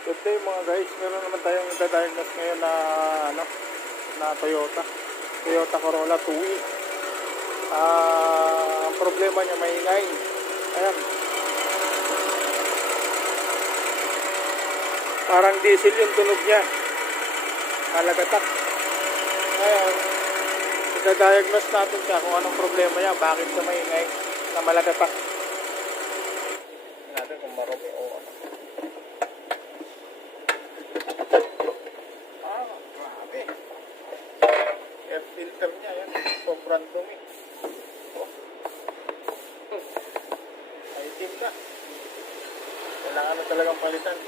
Good day mga guys, meron naman tayong i-diagnose ngayon na Toyota Corolla 2E. Ang problema niya maingay. Ayan. Parang diesel yung tunog niya. Kalagatak. Ayan. I-diagnose natin siya kung anong problema niya, bakit siya maingay na malagatak. Natin kung marami o ano. Grabe. Air filter niya, yan. Sobrang dumi. Ay, itim na. Kailangan na talagang palitan.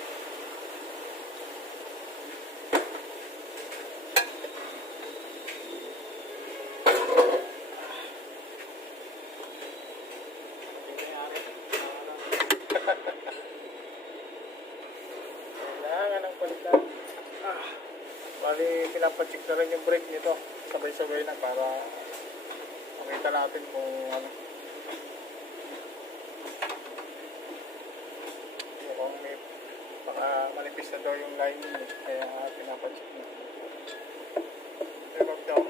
Kailangan ng palitan. Bali, pinapacheck na rin yung brake nito. Sabay-sabay na para makita natin kung ano. Mukhang may baka manipis na daw yung line niya. Kaya pinapacheck na. Remove daw.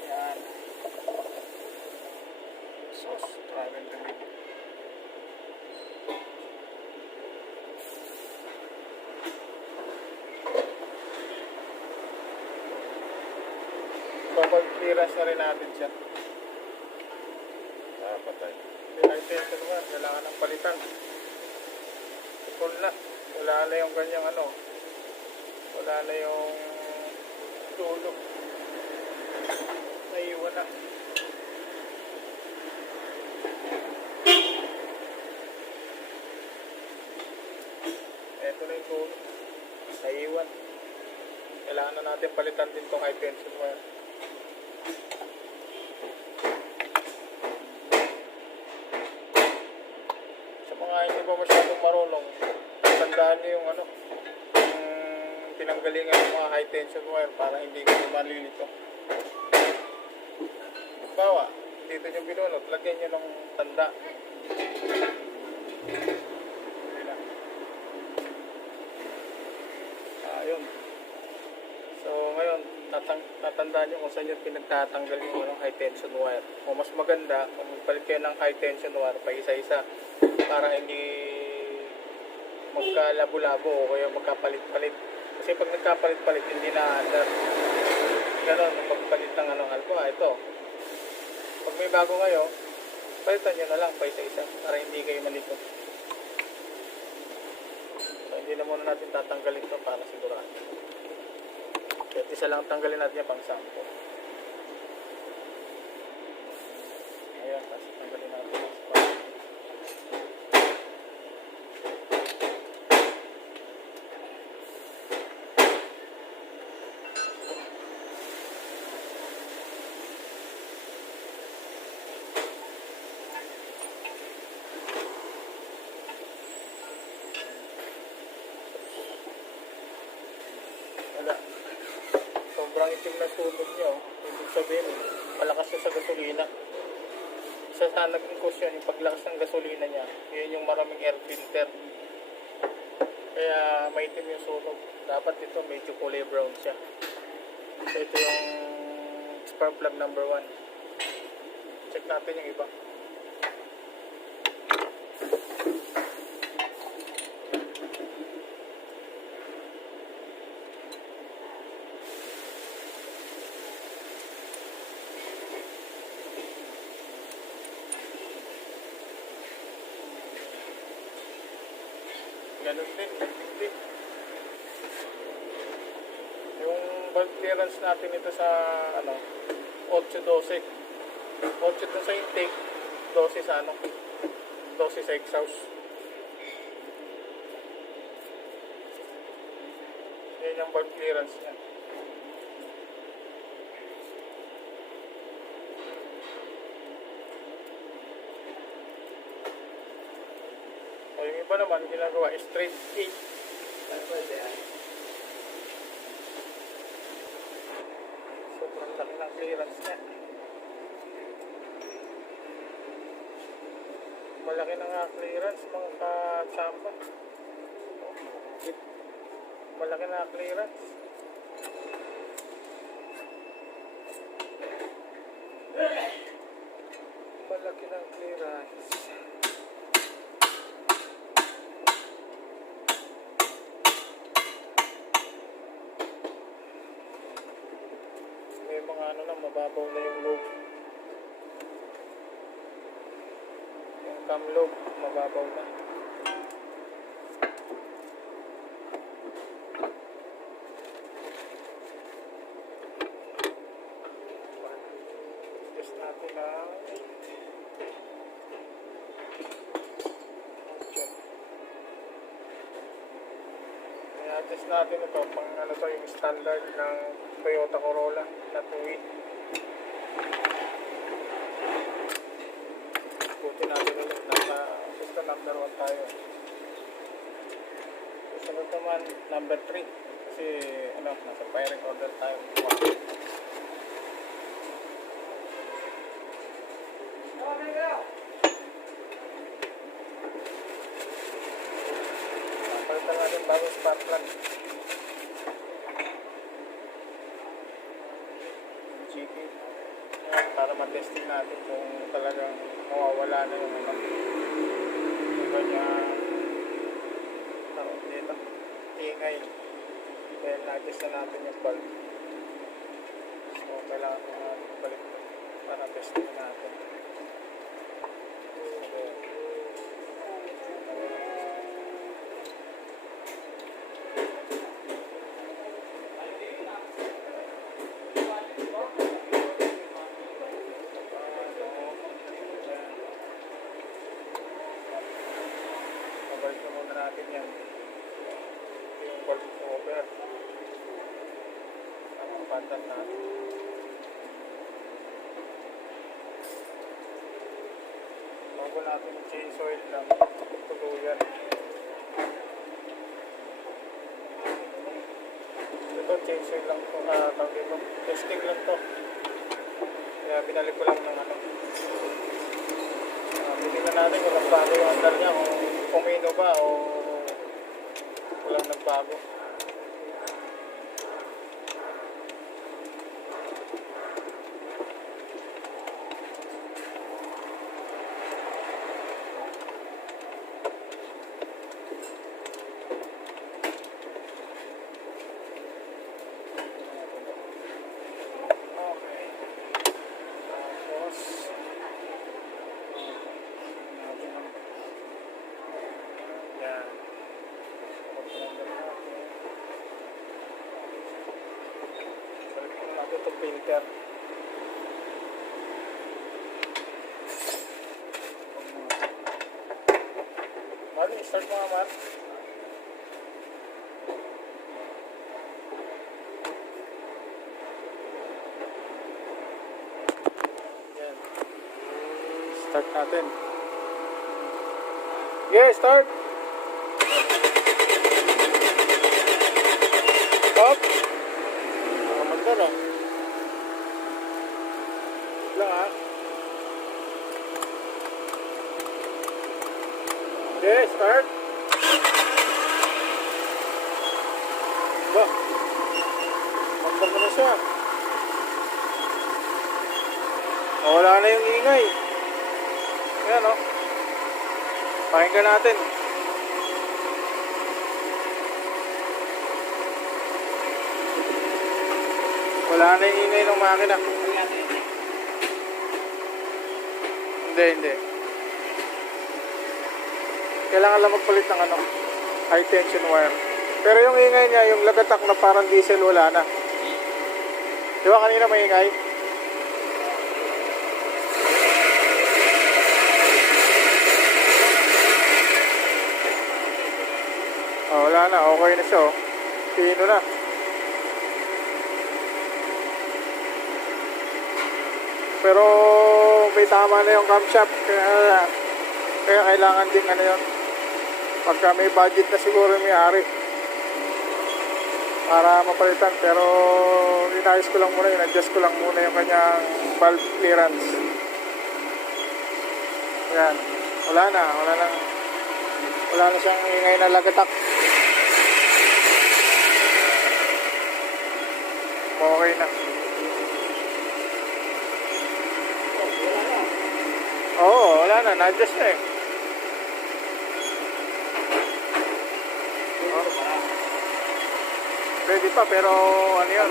Yan. Sos, maraming dumi. Pag-clearance na rin natin siya. Patay. Pinag-tension mo, kailangan ng palitan. Full na. Wala na yung ganyang ano. Wala na yung tulog. Naiwan na. Eto na yung tulog. Naiwan. Kailangan na natin palitan din itong high tension wire. Hindi pa masyadong marunong, tandaan nyo yung ano, yung pinanggalingan ng mga high tension wire para hindi kayo malilito. Bawa, dito nyo binunot, lagyan nyo ng tanda. Ayun. So ngayon, tatandaan nyo kung saan nyo pinagtatanggal yung high tension wire. O mas maganda, kung magpalit kayo ng high tension wire pa isa-isa, para hindi magkalabo-labo o kaya magkapalit-palit. Kasi pag nagkapalit-palit, hindi na under. Ganon, pagpalit ng ito. Pag may bago kayo, palitan nyo na lang pa isa-isa para hindi kayo malito. So, hindi na muna natin tatanggalin ito para sigurado. Kahit isa lang tanggalin natin yung pang sample. Ayan, kasi tanggalin natin yung spot. Sobrang itim na sunog nyo. Ibig sabihin, malakas na sa gasolina. Isa sa naging cause yun, yung paglakas ng gasolina niya, yun yung maraming air filter. Kaya maitim yung sunog. Dapat ito medyo kulay brown siya. So ito yung spark plug number 1. Check natin yung iba. Ganun din. Yung valve clearance natin ito sa 8-12. 8 ito sa intake, 12 sa 12 sa exhaust. Yan yung valve clearance niya. Yung iba naman ginagawa straight 8. Sobrang laki ng clearance niya. Malaki na nga clearance mga ka-chamba. Malaki na clearance. Malaki na clearance. May mga ano na, mababaw na yung lobe. Yung cam lobe, mababaw na. Test natin ang test natin ito pang ano to, yung standard ng Toyota Corolla na tuwid. Ikutin natin ulit, nasa system number 1 tayo. Susunod naman number 3 kasi ano, nasa firing order tayo. Palitan natin bago spark plug. GP. Para matesting natin kung talagang mawawala na yung kanyang tawag dito, ingay. Dahil na-adjust na natin yung bulb. So kailangan natin balik para testing natin. Natin yan yung bulb cover ang pandan natin. Bago natin change oil lang tuluyan. Ito change oil lang ito, tawag ito testing lang to, kaya binalik ko lang ng ano. Tingnan natin kung nagbago yung andar niya, kung pumino ba o walang nagbago. Itong filter. Mali, start mo naman. Yan. Start natin. Yeah, start. Stop. Nakamanda na. Lang ha. Okay, start. Ba? Magpag na siya. Wala na yung ingay. Ayan o. Pakinggan natin. Wala na yung ingay ng makina. Hindi. Kailangan lang magpalit ng ano, high tension wire. Pero yung ingay niya, yung lagatak na parang diesel, wala na. Di ba kanina may ingay? Oh, wala na, okay na siya. Oh. Pino na. Pero may tama na yung camshaft, kaya kailangan din ano yun, pagka may budget na siguro may-ari para mapalitan. Pero inayos ko lang muna, in-adjust ko lang muna yung kanyang valve clearance. Ayan. Wala na siyang ingay na lagatak. Okay na. Oo, wala na. Na-adjust na eh. Oh. Pwede pa, pero ano yun?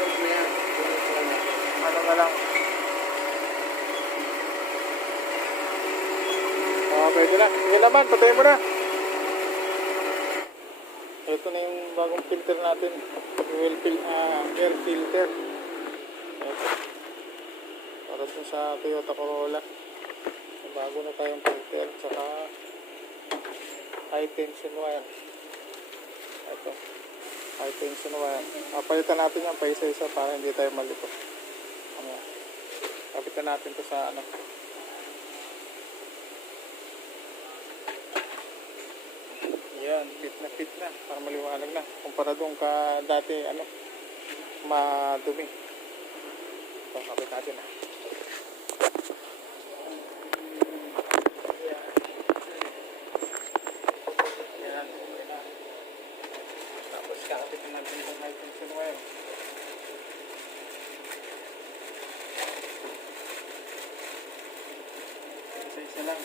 Ano na lang. Pwede na. Sige naman, patayin mo na. Ito na yung bagong filter natin. Air filter. Ito. Para sa Toyota Corolla. Bago na tayong filter. Tsaka high tension wire. Ito. High tension wire. Palitan natin yung paisa-isa para hindi tayo malito. Ano. Kapitan natin to sa ano. Yan, fit na para maliwanag na kumpara doon ka dati ano madumi. Ito, kapit natin na. Yan, okay na. Tapos kakapit natin itong high tension wire. Isa-isa lang.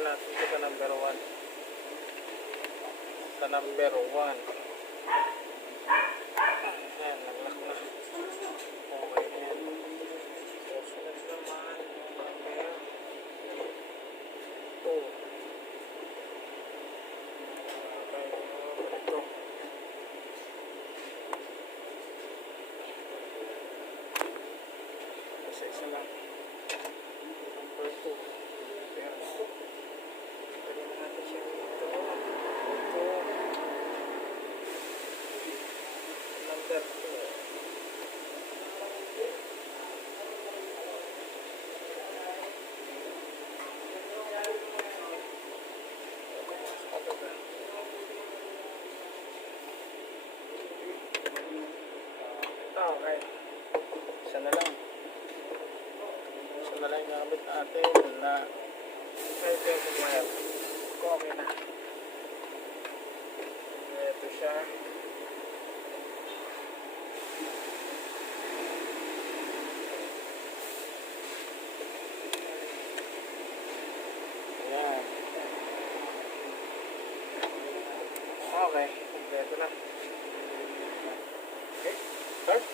Natin ito sa number 1. Sa number 1. Ayan, nag-lock na. Okay na yan. Susunod naman. Number 2. Okay, ito. Isa-isa lang. Number 2. Okay. Isa na lang yung gamit natin na ay tension wire. Okay na. Ito siya. Ayan. Okay. Ito na. Okay. Start.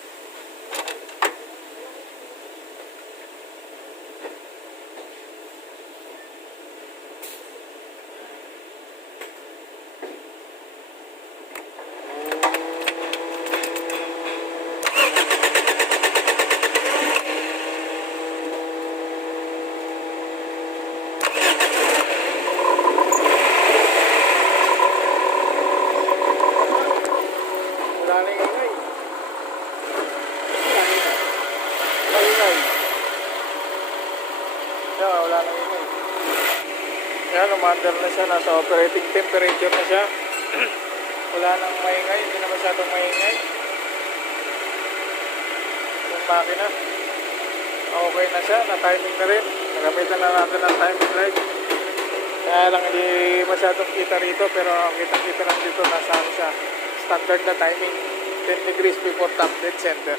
Wala nang ingay. Yan, umandar na siya. Nasa operating temperature na siya. Wala nang maingay. Hindi na masyadong maingay. Yung makina. Okay na siya. Na-timing na rin. Nagamitan na natin ang timing light. Kaya lang hindi masyadong kita rito. Pero kita-kita lang dito. Nasa ano siya. Standard na timing. 10 degrees before top dead center.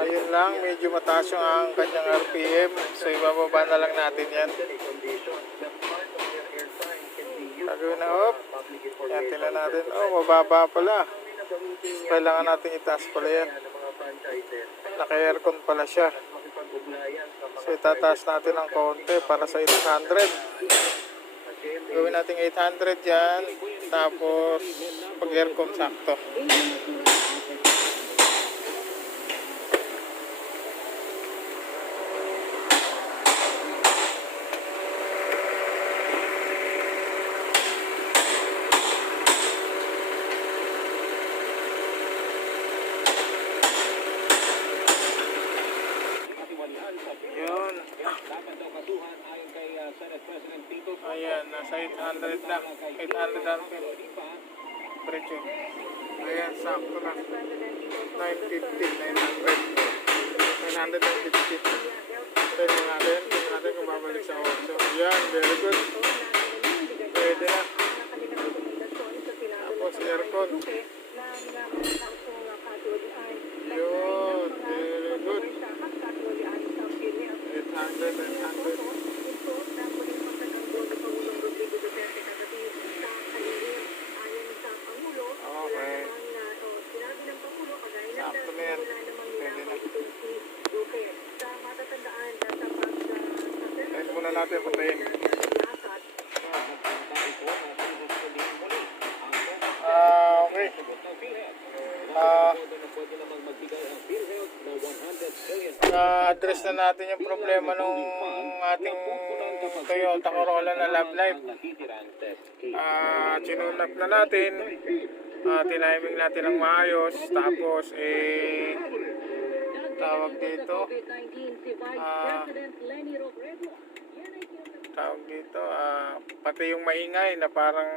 Yun lang, medyo mataas yung ang kanyang RPM, so ibababa na lang natin yan. Gagawin na, yan tila natin, mababa pala, kailangan natin itaas pala yan. Naka-aircon pala siya, so itataas natin ng konti para sa 800. Gawin natin 800 yan, tapos pag aircon sakto. Nasa 800 na. 800 RPM. Diretso. Ayan, sakto na. 950, 900. 950. Tingnan natin kung babalik sa auto. Yan, very good. Pwede na. Tapos aircon. Yun, very good. 800, 900. Okay. Sakto na yan. Pwede na. Ayan muna natin, patayin. Okay. Na-address na natin yung problema nung ating Toyota Corolla na Love Life. Sinunap na natin. Tiniming natin ng maayos. Tapos tawag dito pati yung maingay na parang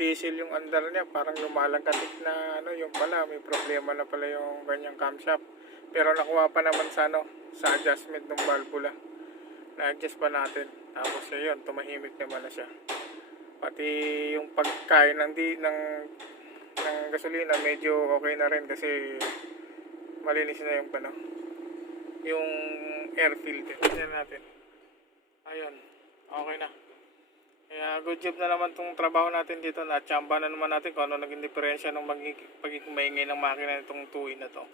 diesel yung andar niya, parang lumalagkatik na yung pala may problema na pala yung kanyang camshaft, pero nakuha pa naman sa sa adjustment ng valvula, na-adjust pa natin. Tapos yun, tumahimik naman na siya. Pati yung pagkain ng gasolina medyo okay na rin kasi malinis na yung air filter. Tingnan natin. Ayun, okay na. Kaya good job na naman tong trabaho natin dito. Na-chamba na naman natin kung ano naging diferensya ng pagiging maingay ng makina nitong tuwin na to.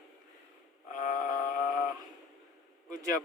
Good job.